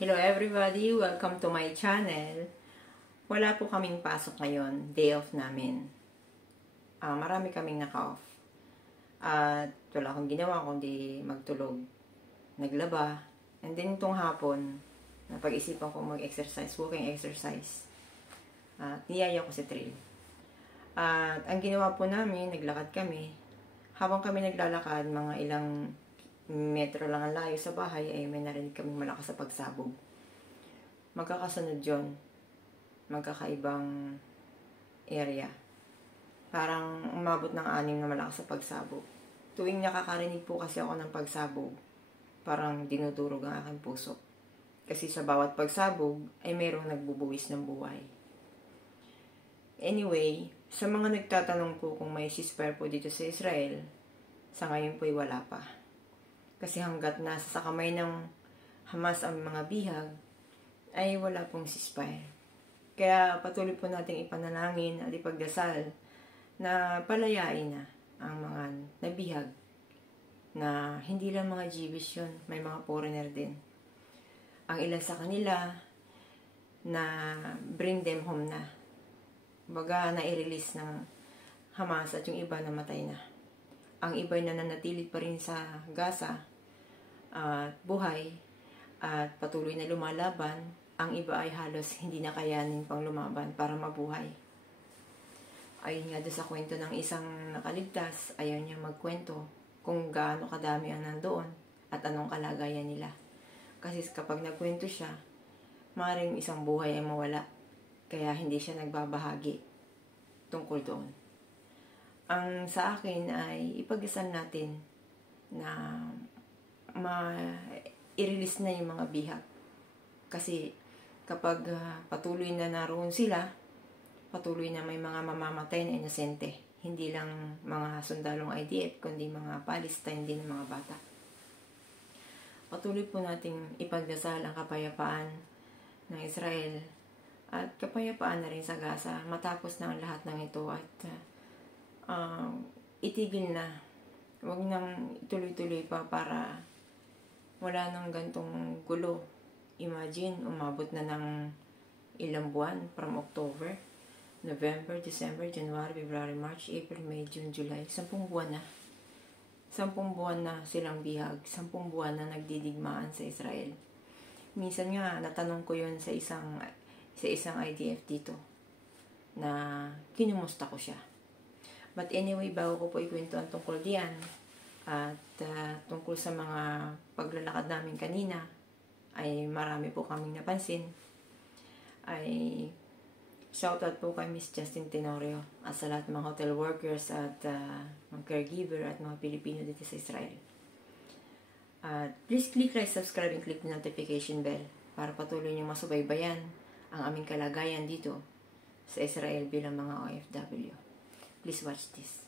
Hello everybody! Welcome to my channel. Wala po kaming pasok ngayon. Day off namin. Marami kaming naka-off. At wala akong ginawa kundi magtulog. Naglaba. And then itong hapon, napag-isipan ko mag-exercise, walking exercise. At niyaya ko sa trail. At ang ginawa po namin, naglakad kami. Habang kami naglalakad, mga ilang metro lang ang layo sa bahay, ay may narinig kaming malakas sa pagsabog. Magkakasunod yun. Magkakaibang area. Parang umabot ng 6 na malakas sa pagsabog. Tuwing nakakarinig po kasi ako ng pagsabog, parang dinudurog ang aking puso. Kasi sa bawat pagsabog, ay mayroong nagbubuwis ng buhay. Anyway, sa mga nagtatanong po kung may ceasefire po dito sa Israel, sa ngayon po ay wala pa. Kasi hanggat nasa sa kamay ng Hamas ang mga bihag, ay wala pong ceasefire. Kaya patuloy po nating ipanalangin at ipagdasal na palayain na ang mga nabihag. Na hindi lang mga Jewish yun, may mga foreigner din. Ang ilan sa kanila na bring them home na. Baga na i-release ng Hamas at yung iba namatay na. Ang iba na nanatili pa rin sa Gaza at buhay at patuloy na lumalaban, ang iba ay halos hindi na kayanin pang lumaban para mabuhay. Ayun nga doon sa kwento ng isang nakaligtas, ayaw niya magkwento kung gaano kadami ang nandoon at anong kalagayan nila. Kasi kapag nagkwento siya, maaaring isang buhay ay mawala, kaya hindi siya nagbabahagi tungkol doon. Ang sa akin ay ipagdasal natin na i-release na yung mga bihag. Kasi kapag patuloy na naroon sila, patuloy na may mga mamamatay na inosente. Hindi lang mga sundalong IDF, kundi mga Palestine din, mga bata. Patuloy po nating ipagdasal ang kapayapaan ng Israel at kapayapaan na rin sa Gaza matapos na ang lahat ng ito at itigil na. Huwag nang tuloy-tuloy pa para wala nang gantong gulo. Imagine, umabot na ng ilang buwan from October, November, December, January, February, March, April, May, June, July. 10 buwan na. 10 buwan na silang bihag. 10 buwan na nagdidigmaan sa Israel. Minsan nga, natanong ko yun sa isang IDF dito na kinumusta ko siya. But anyway, bago ko po ikwento ang tungkol diyan at tungkol sa mga paglalakad namin kanina, ay marami po kaming napansin. Ay shoutout po kay Miss Justin Tenorio at sa lahat ng mga hotel workers at mga caregiver at mga Pilipino dito sa Israel. Please click like, subscribe, and click the notification bell para patuloy niyong masubaybayan ang aming kalagayan dito sa Israel bilang mga OFW. Please watch this.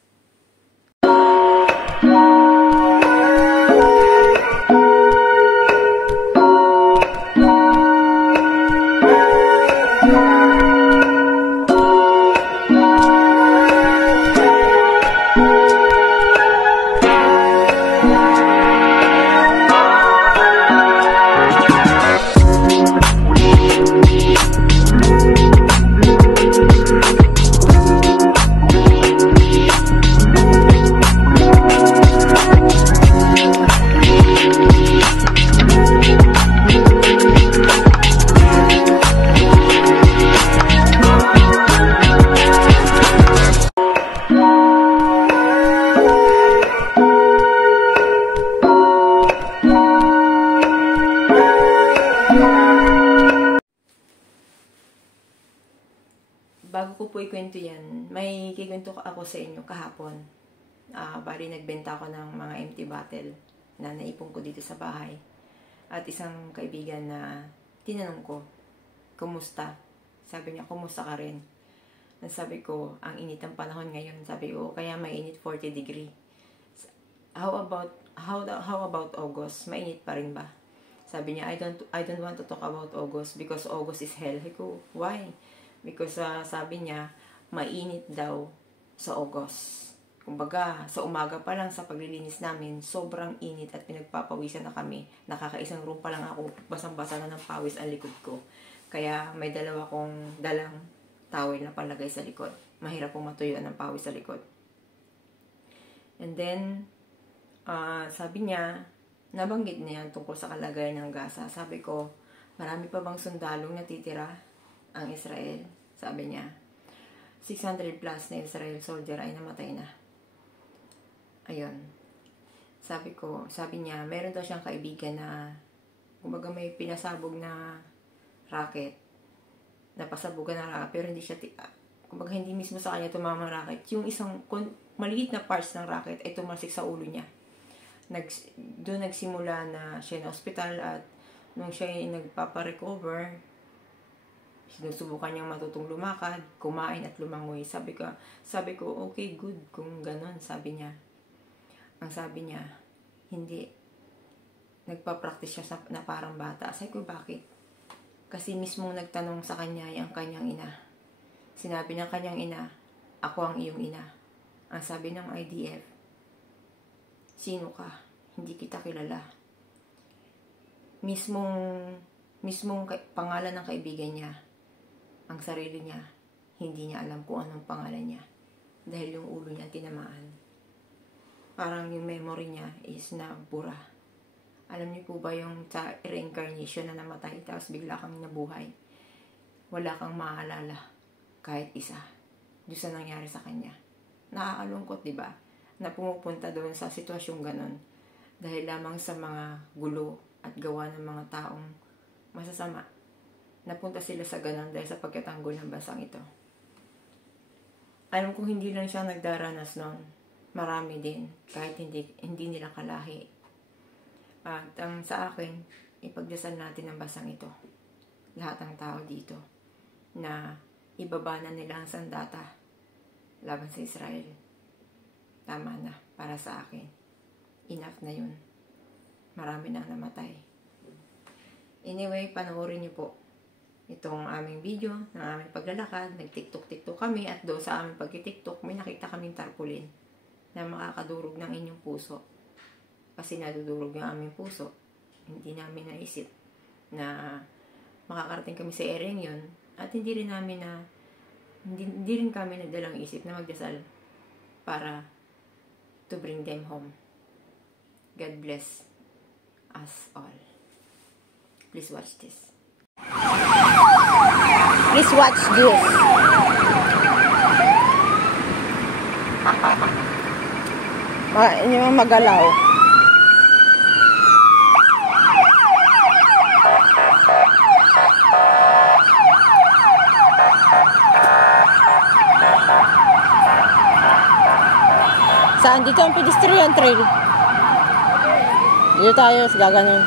Bago ko po ikwento yan, may kikwento ako sa inyo kahapon. Bali nagbenta ako ng mga empty bottle na naipon ko dito sa bahay. At isang kaibigan na tinanong ko, kumusta? Sabi niya, kumusta ka rin? Sabi ko, ang init ng panahon ngayon. Sabi ko, kaya mainit 40 degree. How about August? Mainit pa rin ba? Sabi niya, I don't want to talk about August because August is hell. Sabi ko, why? Because sabi niya, mainit daw sa August. Kumbaga, sa umaga pa lang sa paglilinis namin, sobrang init at pinagpapawisan na kami. Nakakaisang room pa lang ako, basang-basa na ng pawis ang likod ko. Kaya may dalawa kong dalang towel na palagay sa likod. Mahirap pong matuyuan ng pawis sa likod. And then, sabi niya, nabanggit niya tungkol sa kalagayan ng Gaza. Sabi ko, marami pa bang sundalong natitira ang Israel? Sabi niya, 600 plus na Israel soldier ay namatay na. Ayun. Sabi niya, meron daw siyang kaibigan na, kumbaga may pinasabog na rocket. Napasabugan na rocket, pero hindi siya, kumbaga hindi mismo sa kanya tumama rocket. Yung isang maliit na parts ng rocket ay tumalsik sa ulo niya. Doon nagsimula na siya na hospital at nung siya ay nagpaparecover, sinusubukan niyang matutong lumakad, kumain at lumangoy. Sabi ko, okay, good kung ganon, sabi niya. Ang sabi niya, hindi. Nagpa-practice siya na parang bata. Sabi ko, bakit? Kasi mismong nagtanong sa kanya ay ang kanyang ina. Sinabi ng kanyang ina, ako ang iyong ina. Ang sabi ng IDF, sino ka? Hindi kita kilala. Mismong pangalan ng kaibigan niya, ang sarili niya, hindi niya alam kung anong pangalan niya. Dahil yung ulo niya tinamaan. Parang yung memory niya is nabura. Alam niyo po ba yung sa reincarnation na namatay tapos bigla kang nabuhay? Wala kang maalala kahit isa. Diyos na nangyari sa kanya. Nakakalungkot, di ba? Na pumupunta doon sa sitwasyong ganon. Dahil lamang sa mga gulo at gawa ng mga taong masasama. Napunta sila sa ganon dahil sa pagkatanggol ng bansang ito. Alam kong hindi lang siya nagdaranas noon. Marami din, kahit hindi nila kalahi. At sa akin, ipagdasal natin ang bansang ito. Lahat ng tao dito na ibaba na nila ang sandata laban sa Israel. Tama na para sa akin. Enough na yun. Marami nang namatay. Anyway, panoorin niyo po itong aming video ng aming paglalakad. Nag-tiktok-tiktok kami at doon sa aming pag-tiktok may nakita kaming tarpaulin na makakadurog ng inyong puso. Kasi nadudurog yung aming puso. Hindi namin naisip na makakarating kami sa area yun at hindi rin kami nagdalang isip na magdasal para to bring them home. God bless us all. Please watch this. Please watch this. Hindi mo magalaw. Saan? Dito ang pedestrian trail. Dito tayo, gaganon.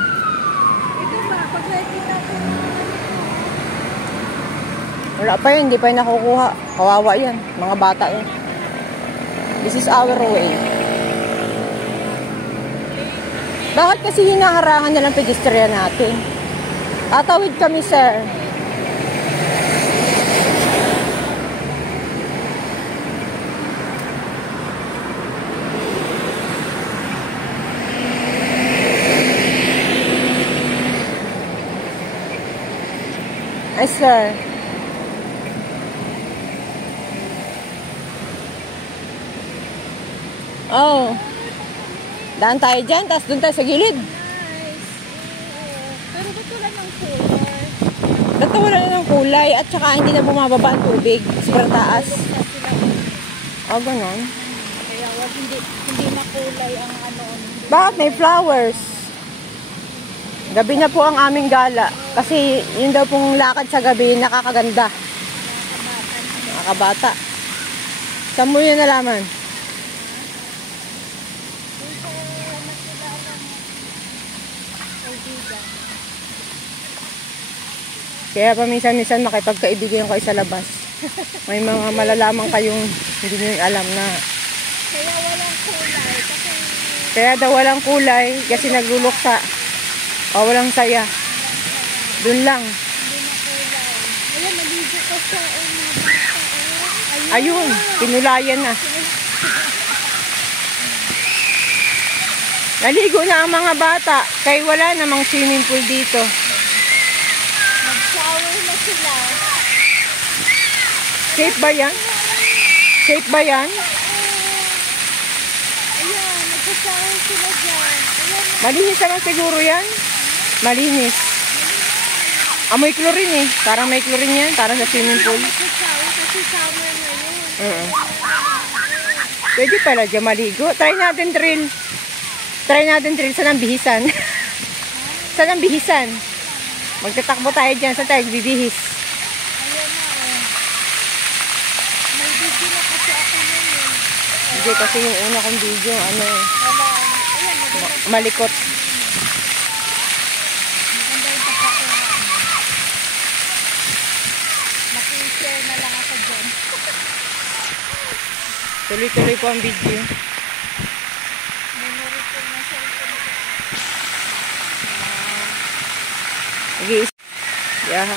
Wala pa yun, hindi pa yun nakukuha. Kawawa yan, mga bata yan. This is our way. Bakit kasi hinaharangan na lang pedestrian natin? Tatawid kami, sir. Ay, sir. Oh. Daan tayo dyan, tapos doon tayo sa gilid. Nice. Pero ba't wala ng kulay? Ba't wala na ng kulay at saka hindi na bumababa ang tubig. Sobrang taas. Oh, ganon. Kaya hindi makulay ang ano. Bakit may flowers? Gabi na po ang aming gala. Kasi yun daw pong lakad sa gabi, nakakaganda. Nakakabata. Saan mo yun nalaman? Kaya paminsan-minsan makipagkaibigan kayo sa labas. May mga malalaman kayong hindi nyo alam na. Kaya walang kulay. Kaya daw walang kulay kasi nagluluksa. O walang saya. Doon lang. Hindi na kulay. Ayan, nabidyo ko sa mga bata. Ayun, pinulayan na. Naligo na ang mga bata. Kaya wala namang swimming pool dito. Nag-shower na sila. Safe ba yan? Safe ba yan? Ayan, nag-shower sila dyan. Ayan, Malinis naman siguro yan. Malinis. Amoy chlorine eh. Parang may chlorine yan. Parang sa swimming pool. nag-shower kasi summer na yun. Pwede pala dyan maligo. Try natin drill. Try natin drill. Saan ang bihisan? Saan ang bihisan? Magtatakbo tayo dyan. Saan tayo bibihis? Ayan na oh. May video na kasi ako nun eh. Hindi kasi yung una kong video. Ano eh. Wala. Ayan, maganda. Malikot. Maganda yung pagkakuhan. Maki-share na lang ako dyan. Tuloy-tuloy po ang video. Memory ko na cellphone ko. Okay. Yeah.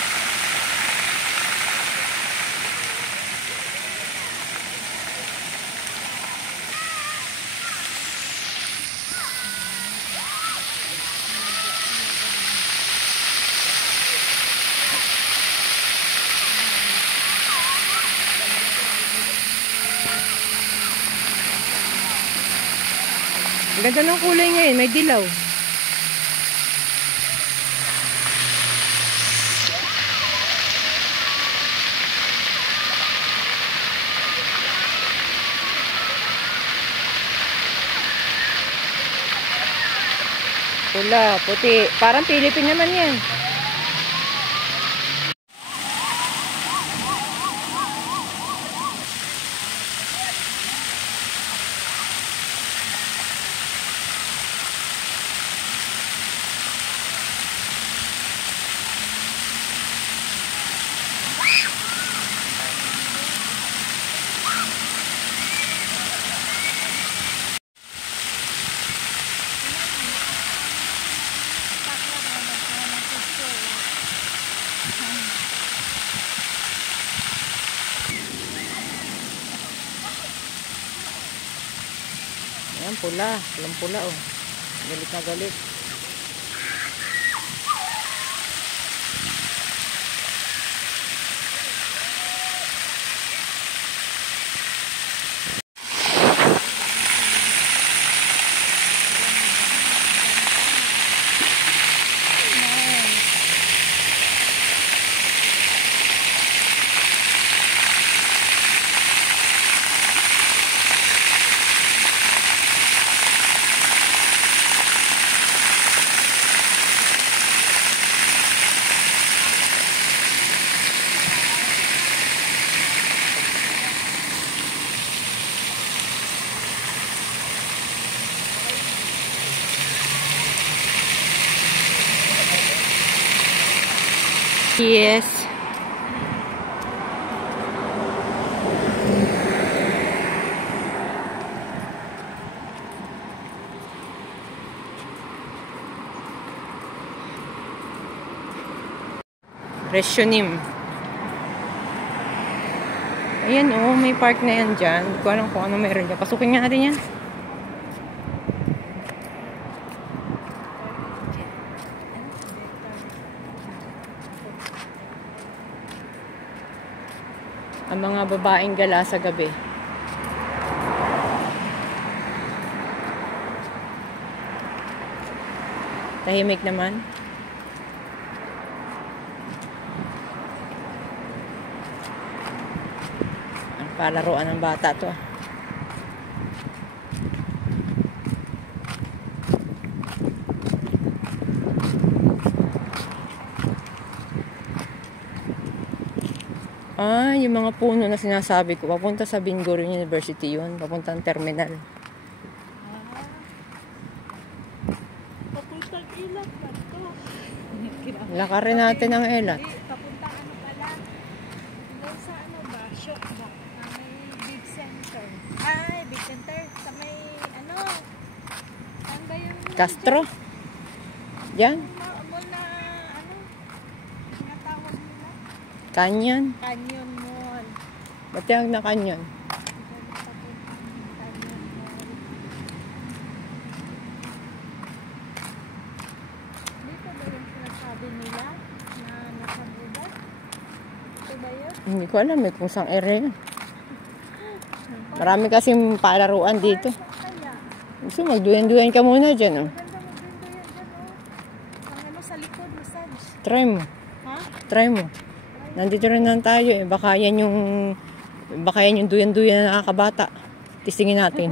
Ang ganda ng kulay ngayon, may dilaw. Pula, puti. Parang Philippine naman yan. Ayan, pula. Pulang pula, oh. Galit na galit. Yes. Resyonim. Ayan oh, may park na yan dyan. Hindi ko alam kung ano meron dyan. Pasukin nga natin yan. Ang mga babaeng gala sa gabi. Tahimik naman. Ang palaruan ng bata to. Ah, yung mga puno na sinasabi ko, papunta sa Bingor University yun, papunta ng terminal. Papuntang ilat ba ito? Lakarin natin ang elat. Papunta ano pala? Doon sa ano ba? Shop ba? May big center. Ay, big center. Sa may ano? Saan ba yung Castro? Diyan? mall na ano? Tinatawag nila? Canyon? Canyon Mall. Ba't yung na canyon? Canyon Mall. Hindi ko alam kung saan area yun. Marami kasing palaruan dito. Kaya, Gusto magduyan-duyan ka muna dyan, oh. maganda magduyan dyan, oh. Ang ano sa likod, massage. Try mo. Ha? Try mo. Nandito rin lang tayo, eh. Baka yan yung duyan-duyan na nakakabata. Tistingin natin.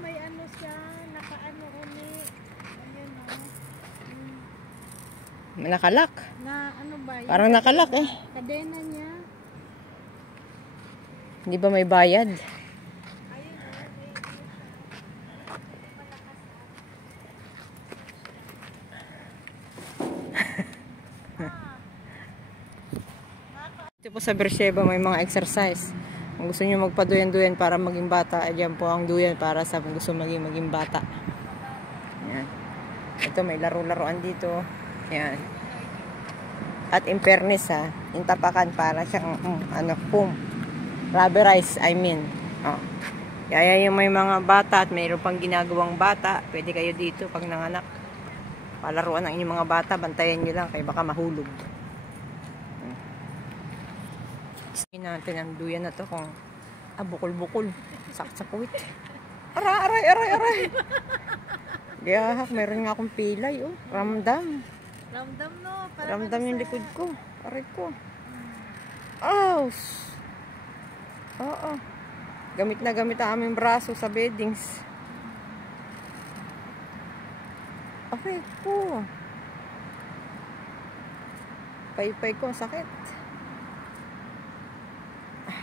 May ano siya, nakaano uli. Ayun, oh. Nakalak. Na ano ba? Yung Parang nakalak, eh. kadena niya. Hindi ba may bayad? Ayun, oh. May Dito po sa Beersheba may mga exercise. Kung gusto nyo magpaduyan-duyan para maging bata, dyan po ang duyan para sa kung gusto maging bata. Yan. Ito may laro-laruan dito. Yan. At in fairness ha, yung tapakan para siyang rubberized, I mean. Oh. Kaya yung may mga bata at mayroon pang ginagawang bata, pwede kayo dito pag nanganak. Palaruan ng inyong mga bata, bantayan nyo lang kaya baka mahulog. Tingnan natin ang duyan na to kung bukol-bukol. Sakit sa puwit. Aray. Giyahak, meron nga akong pilay, oh. Ramdam. Ramdam, no? Ramdam yung likod ko. Aray ko. Ouch! Oo. Gamit na gamit ang aming braso sa beddings. Aray ko. Paypay ko, sakit.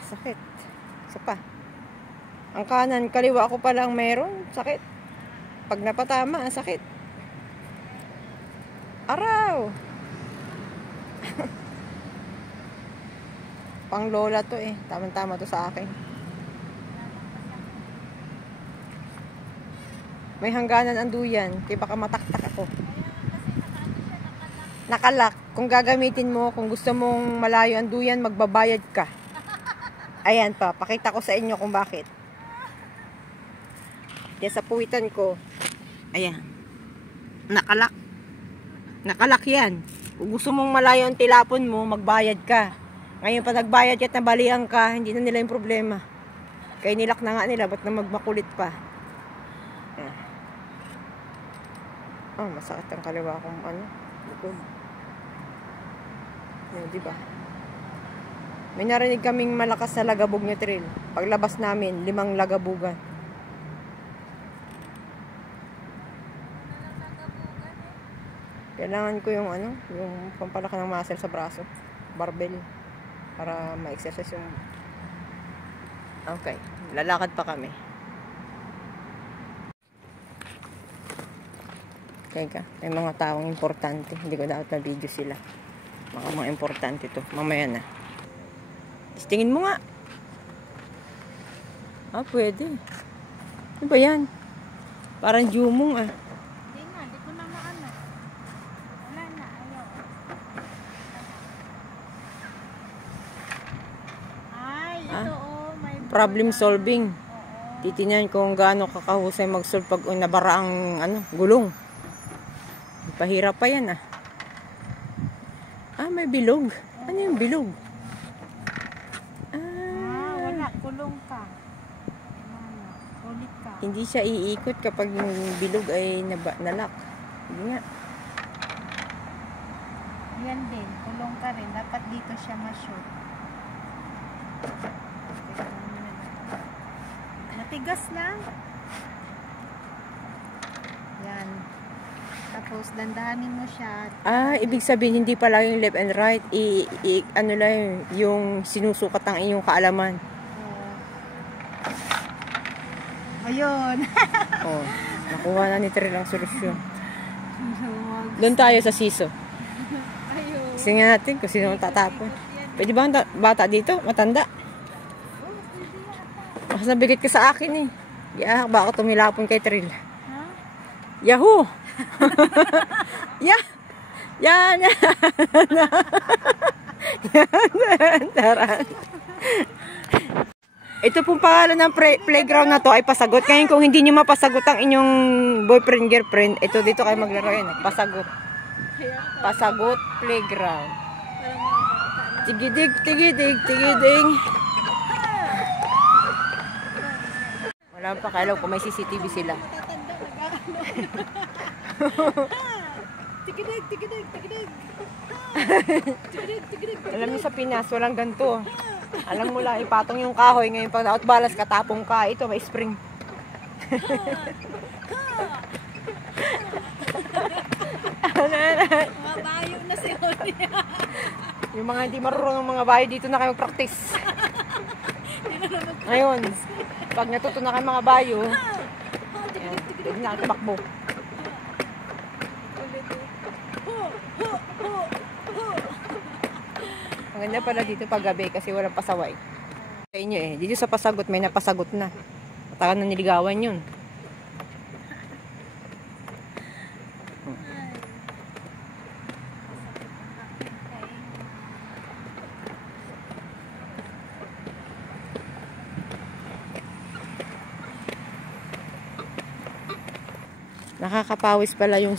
Sakit. Isa pa. Ang kanan, kaliwa ko palang meron. Sakit. Pag napatama, sakit. Araw! Pang lola to eh. Tama-tama to sa akin. May hangganan ang duyan. Kaya baka mataktak ako. Nakalak. Kung gagamitin mo, kung gusto mong malayo ang duyan, magbabayad ka. Ayan pa, pakita ko sa inyo kung bakit. Yan sa puwitan ko. Ayan. Nakalak. Nakalak yan. Kung gusto mong malayo ang tilapon mo, magbayad ka. Ngayon pa nagbayad ka at nabalian ka, hindi na nila yung problema. Kaya nilak na nga nila, ba't na magmakulit pa. Masakit ang kaliwa kong likod. Diba? May narinig kaming malakas sa lagabog niya trail. Paglabas namin, 5 lagabugan. Kailangan ko yung yung pampalaki ng muscle sa braso. Barbell. Para ma-exercise yung... Okay. Lalakad pa kami. Teka, may mga taong importante. Hindi ko dapat na video sila. Mga importante to. Mamaya na. Tingin mo nga. Pwede. Ano ba yan? Parang jumong Hindi nga, di ko na maano. Wala na, ayaw. Ay, ito may... Problem solving. Titingnan kung gaano kakahusay mag-solve pag nabara ang gulong. Pahirap pa yan may bilog. Ano yung bilog? Wala, kulong ka. Ulit ka. Hindi siya iikot kapag yung bilog ay nalak. Hindi nga. Yan din, kulong ka rin. Dapat dito siya ma-shoot. Matigas na. Yan. Tapos dandahanin mo siya. Ibig sabihin hindi pala yung left and right. Ano lang yung sinusukat ng inyong kaalaman. Ayun. Nakuha na ni Terry ang solusyon. Doon tayo sa siso. Ayun. Tingnan natin kung sino tatapon. Pwede ba ang bata dito? Matanda? Mas nabigit ka sa akin eh. Baka tumilapon kay Trill. Yahoo! Yan! Yan! Taran. Ito pong pangalan ng playground na to ay pasagot. Ngayon kung hindi nyo mapasagot ang inyong boyfriend, girlfriend, ito dito kayo maglaro yan. Pasagot. Kaya Pasagot Playground. parang mga bata na. Tigidig, tigidig, tigiding. Wala pa kailaw kung may CCTV sila. Matatanda, nag-ano. Tigidig, tigidig, tigidig. Tigidig, tigidig. Alam niyo sa Pinas, walang ganito. Alam mo lang, ipatong yung kahoy. Ngayon pag outbalas, katapong ka. Ito, may spring. Mga bayo na si Oni. Yung mga hindi marunong ng mga bayo, dito na kayo practice. Ngayon, pag natuto na kayo mga bayo, ayan, pwede na kayo tumakbo. Ang ganda pala dito pag gabi kasi walang pasaway. Sa inyo eh, dito sa Pasagot may napasagot na. Matagal na niligawan yun. Nakakapawis pala yung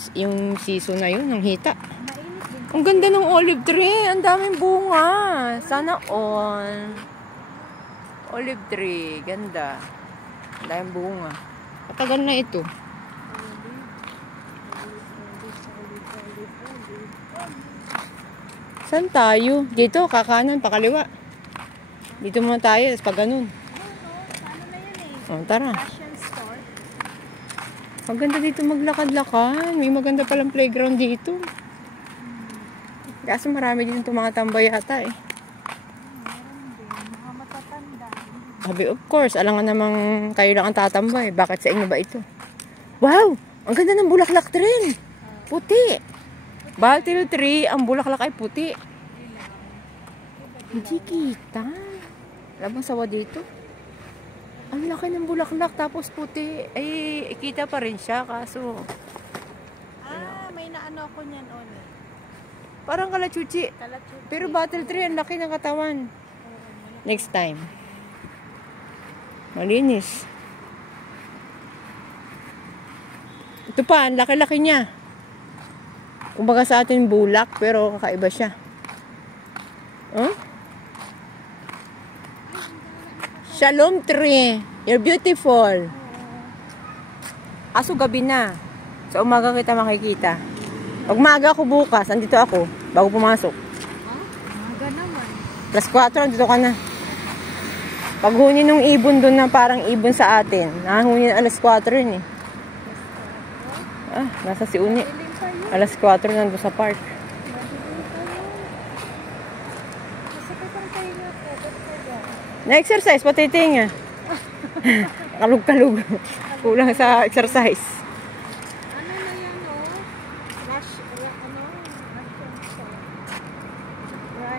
season na yun, ng hita. Mainit din. Ang ganda ng olive tree. Ang daming bunga. Sana all. Olive tree. Ganda. Ang daming bunga. Matagal na ito. Saan tayo? Dito, kakanan, pakaliwa. Dito muna tayo, tapos pag ganun. Paano na yun eh? O, tara. Fashion store. Maganda dito maglakad-lakad. May maganda palang playground dito. Kaso marami din itong mga tambay yata eh. Meron din. Mga matatanda. Sabi, of course, alam nga namang kayo lang ang tatambay. Bakit sa inyo ba ito? Wow! Ang ganda ng bulaklak tree. Puti. Battle tree, ang bulaklak ay puti. Hindi kita. Alam mo sawa dito? Ang laki ng bulaklak tapos puti. Ay, kita pa rin siya kaso May naano ako niyan, Oni. parang kalachuchi. Kalachuchi. Pero battle tree, ang laki ng katawan. Next time. Malinis. Ito pa, ang laki-laki niya. Kumbaga sa atin bulak, pero kakaiba siya. Huh? Shalom tree. You're beautiful. Aso gabi na. Sa umaga kita makikita. Pag maaga ako bukas, andito ako. Bago pumasok. Maga naman. Plus 4, andito ka na. Pag huni nung ibon doon na parang ibon sa atin. Nahuni na alas 4 yun eh. Nasa si Uni. Piling pa yun. Alas 4 nandun sa park. Madilim pa yun. Masakit ang tayo ko. Ba't kaya? Na-exercise, pati tinga. Kalug-kalug. Kulang sa exercise. Ano na yan, oh? Russian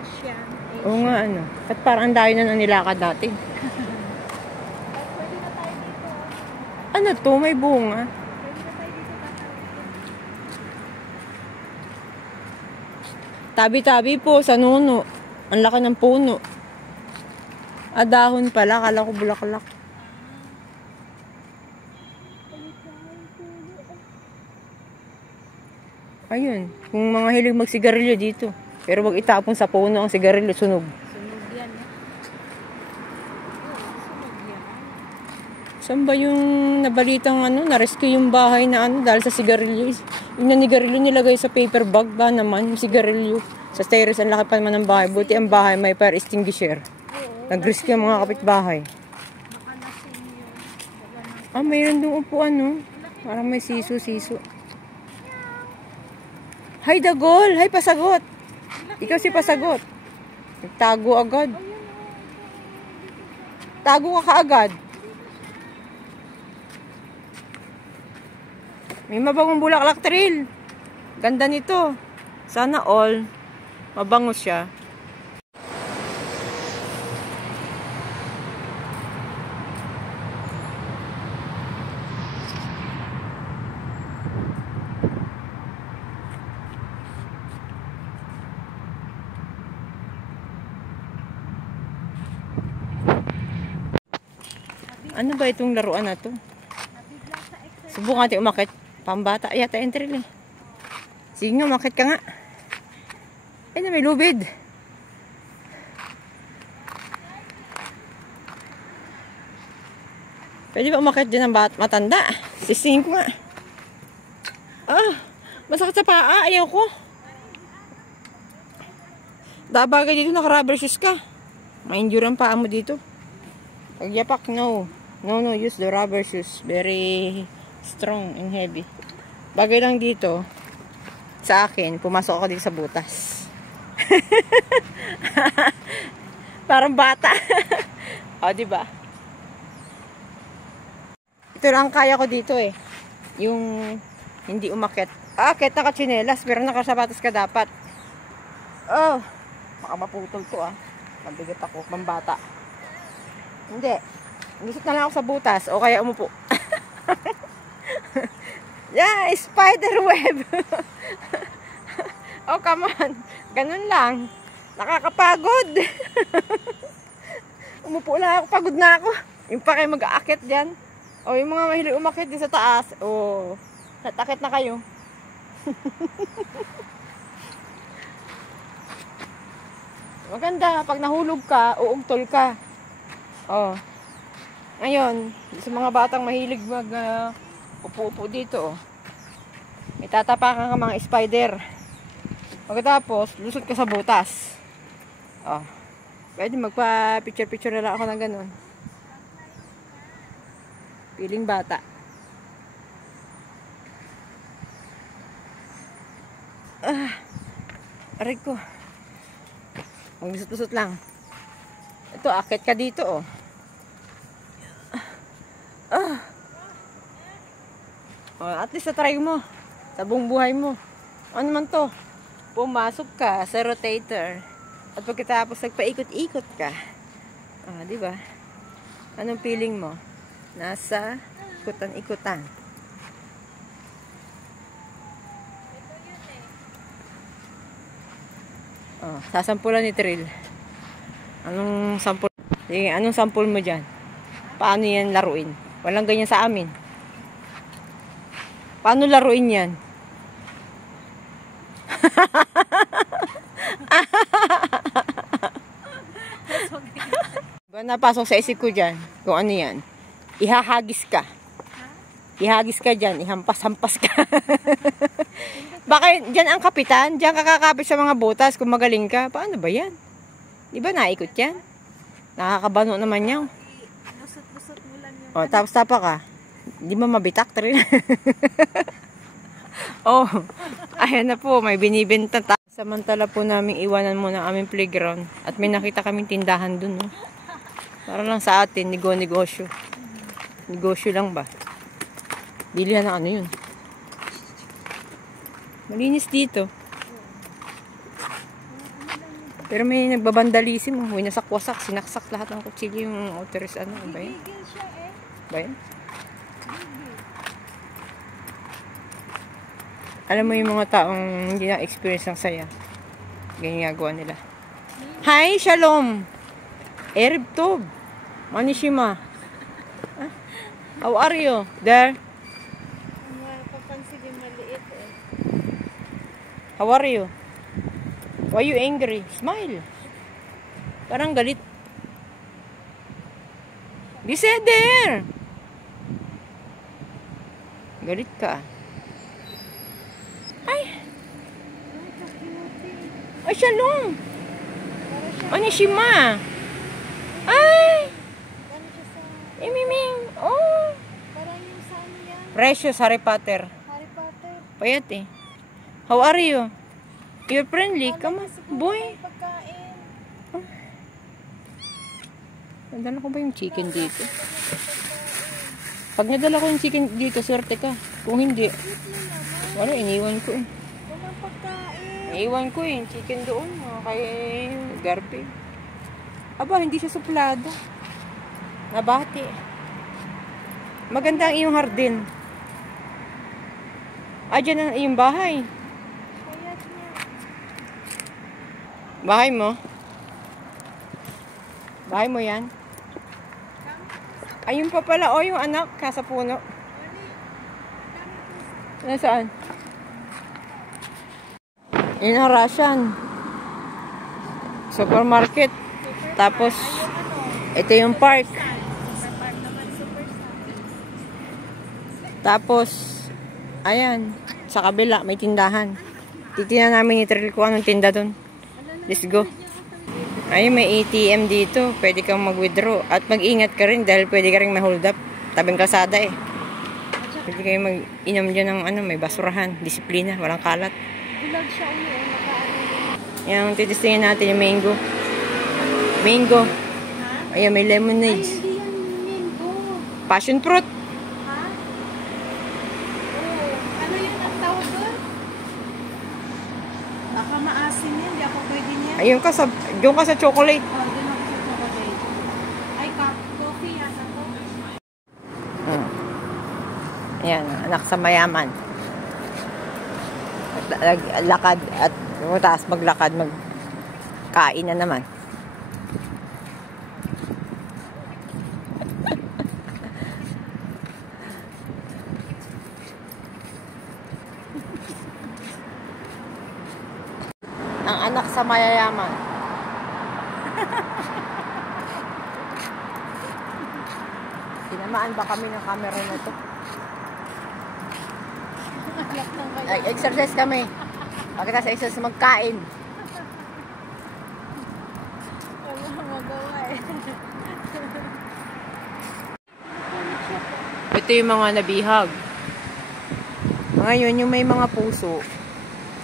Asian. Oo nga, ano. Ba't parang ang dayo na nang nilakad natin? Pwede na tayo dito, oh. Ano to? May bunga. Pwede na tayo dito tatawid. Tabi-tabi po sa nuno. Ang laki ng puno. Dahon pala. Kala ko bulaklak. Ayun. Kung mga hilig magsigarilyo dito. Pero wag itapon sa puno ang sigarilyo. Sunog. Sunog yan, eh. Sunog yan. Saan ba yung nabalitang na-rescue yung bahay na dahil sa sigarilyo? Yung nanigarilyo nilagay sa paper bag ba naman yung sigarilyo? Sa stairs ang laki pa naman ng bahay. Buti ang bahay may fire extinguisher. Nag-rescue ang mga kapitbahay. Baka nasin yun. Wala na. Mayroon doon upuan, no? Parang may siso-siso. Hi, Dagol! Hi, Pasagot! Ikaw si Pasagot. Nagtago agad. Tago ka kaagad. May mabangong bulaklak trail. Ganda nito. Sana all. Mabango siya. Ano ba itong laruan na to? Nabigla sa exercise. Subukan natin umakit. Pambata. Ayata entry eh. Sige nga, umakyat ka nga. Ay na, may lubid. Pwede ba umakyat dyan ng matanda? Sisingin ko nga. Masakit sa paa. Ayaw ko. Dabagay dito, naka-rubber shoes ka. Ma-injure ang paa mo dito. Pag yapak, no. No, use the rubber shoes. Very strong and heavy. Bagay lang dito. Sa akin, pumasok ako dito sa butas. Parang bata. O, diba? Ito lang kaya ko dito eh. Yung hindi umakyat. Akit naka-chinelas pero nakasapatos ka dapat. Oh, baka maputol to Mabigat ako, pambata. Hindi. Lusot na lang ako sa butas o kaya umupo. Yeah, spider web. Oh, come on. Ganun lang. Nakakapagod. Umupo lang ako, pagod na ako. Yung pa kayo mag-aakit dyan. O, yung mga mahilig umakit din sa taas. O, natakit na kayo. Maganda, pag nahulog ka, uugtol ka. O, ngayon, sa mga batang mahilig upo-upo dito, may tatapakan ka mga spider. Pagkatapos, lusot ka sa butas. O, pwede magpa-picture-picture na lang ako ng ganun. Piling bata. Aray ko. Maglusot-lusot lang. Ito, akit ka dito, at least try mo. Sa buong buhay mo. Ano man to? Pumasok ka sa rotator. At pagkatapos nagpaikot-ikot ka. Diba? Anong feeling mo? Nasa ikutan-ikutan. Sasampulan ni Trill. Anong sampul? Sige, anong sampul mo dyan? Paano yan laruin? Walang ganyan sa amin. Paano laruin yan? Diba napasok sa isip ko dyan? Kung ano yan? Ihahagis ka. Ihagis ka dyan. Ihampas-hampas ka. Baka dyan ang kapitan? Dyan kakakapit sa mga butas kung magaling ka. Paano ba yan? Di ba naikot yan? Nakakabano naman yan. Lusot-lusot mo lang yung... O, tapos tapa ka. Hindi mo mabitak rin. Ayan na po. May binibenta. Samantala po namin iwanan muna aming playground. At may nakita kaming tindahan dun. Para lang sa atin, negosyo. Negosyo lang ba? Bilihan ng ano yun. Malinis dito. Pero may nagbabandalism. Winasak-wasak, sinaksak lahat ng kutsilyo yung autoris. Ano ba yun? Ba yun? Alam mo yung mga taong hindi na-experience ng saya. Ganyan gagawa nila. Hi, shalom! Erev tov. Manishima. How are you? There? Papansin yung maliit How are you? Why you angry? Smile. Parang galit. Be said there. Galit ka. Ay, shalom. Manishima. Ay. Imiming. Oh. Parang yung saan yan? Precious Harry Potter. Harry Potter. Payat eh. How are you? You're friendly. Come on, boy. Pagkain. Nadala ko ba yung chicken dito? Pag nadala ko yung chicken dito, swerte ka. Kung hindi, wala, iniwan ko eh. Walang pagkain. Iniwan ko eh, yung chicken doon. Kay Garpe. Aba, hindi siya suplado. Nabati. Maganda ang iyong hardin. Dyan ang iyong bahay. Kayat niya. Bahay mo? Bahay mo yan? Ayun pa pala, yung anak, nasa puno. Nasaan? Yun ang Russian. Supermarket. Tapos, ito yung park. Superpark naman, Superstar. Tapos, ayan. Sa kabila, may tindahan. Titignan namin ni Trill kung anong tinda dun. Let's go. Ay, may ATM dito. Pwede kang mag-withdraw. At mag-ingat ka rin dahil pwede ka rin ma-hold up. Tabing kalsada eh. Pwede kayo mag-inom dyan ng ano, may basurahan. Disiplina, walang kalat. Bulag siya ulo. Yung titistingin natin yung mango. Mango. Ayan, may lemonade. Ay, hindi yan mango. Passion fruit. Ha? Oo. Ano yun ang tawag doon? Baka maasim yan. Hindi ako pwede niya. Ayun ka sa, doon ka sa chocolate. Oh, doon ako sa chocolate. Ay, coffee yata to. Ayan, anak sa mayaman. Lakad at taas maglakad, magkain na naman. Ang anak sa mayayaman. Tinamaan ba kami ng camera na to? Ay, exercise kami. Pagkatapos sa exercise, magkain. Wala magawa eh. Ito yung mga nabihag. Ngayon, yung may mga puso,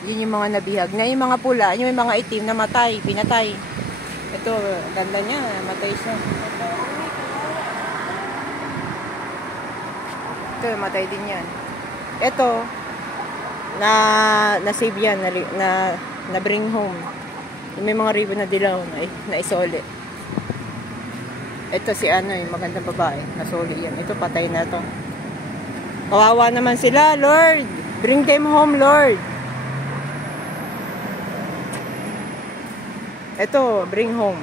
yun yung mga nabihag. Ngayon, yung mga pula, yung mga itim, namatay, pinatay. Ito, ganda niya, namatay siya. Ito, namatay din yan. Ito, na-save yan, na bring home. Yung may mga ribbon na dilaw, na isole. Ito si ano, yung magandang babae, nasoli yan. Ito, patay na to. Kawawa naman sila, Lord. Bring them home, Lord. Ito, bring home.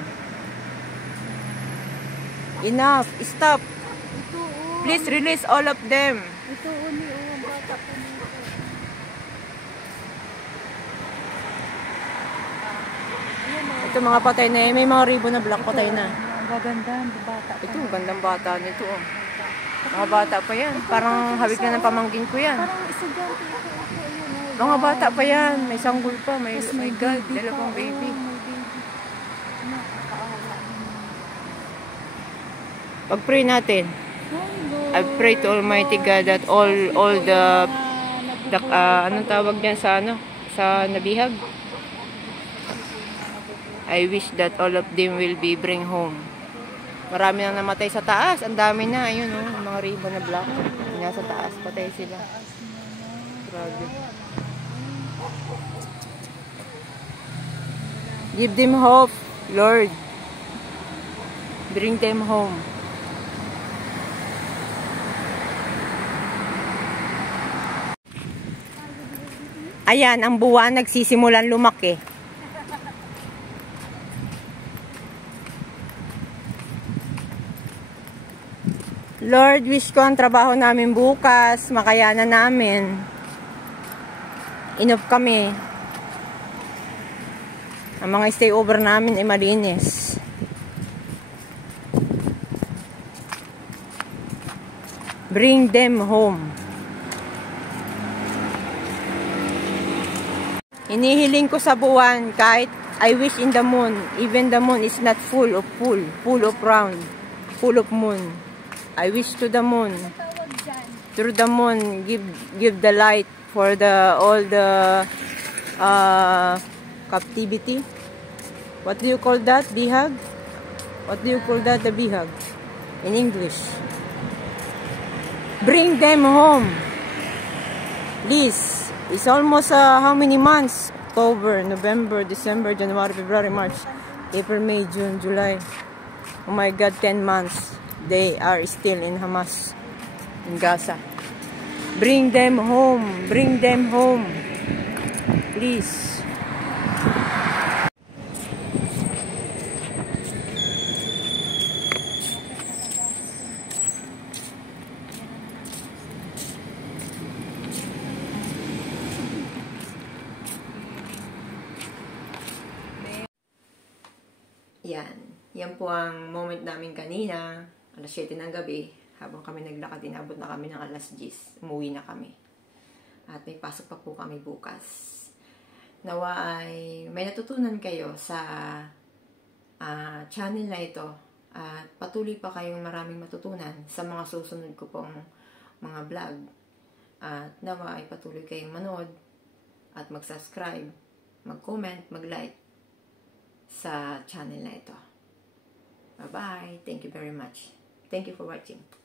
Enough, stop. Ito, oh. Please release all of them. Ito, uni, oh. Ang bata ko nito. Ito, mga patay na yan. May mga ribbon na black, patay na. Ang gaganda, ang bata pa. Ito, gandang bata nito, oh. Mga bata pa yan. Parang hawig na ng pamangkin ko yan. Parang estudyante ito. Ayun, oh. Mga bata pa yan. May sanggol pa. May, Tapos my God, baby dalawang pa, baby. oh, may baby. Nakakaawa naman. Pag-pray natin. Lord. I pray to Almighty God that all the anong tawag diyan sa ano, sa nabihag. I wish that all of them will be bring home. Marami nang namatay sa taas, ang dami na, ayun oh, mga ribbon na black. Nasa taas patay sila. Grabe. Give them hope, Lord. Bring them home. Ayan, ang buwan nagsisimulan lumaki. Lord, wish ko ang trabaho namin bukas, makayanan namin. Enough kami. Ang mga stay over namin ay malinis. Bring them home. Inihiling ko sa buwan kahit I wish in the moon, even the moon is not full of round, full of moon. I wish to the moon. Through the moon, give the light for all the captivity. What do you call that? Bihag? What do you call that? The bihag in English. Bring them home. Please. It's almost how many months? October, November, December, January, February, March, April, May, June, July. Oh my God, 10 months. They are still in Hamas, in Gaza. Bring them home. Bring them home. Please. Yan. Yan po ang moment namin kanina. Alas 7 ng gabi. Habang kami naglakad, inabot na kami ng alas 10. Umuwi na kami. At may pasok pa po kami bukas. Nawa ay may natutunan kayo sa channel na ito. At patuloy pa kayong maraming matutunan sa mga susunod ko pong mga vlog. At nawa ay patuloy kayong manood at mag-subscribe, mag-comment, mag-like sa channel na ito. Bye-bye. Thank you very much. Thank you for watching.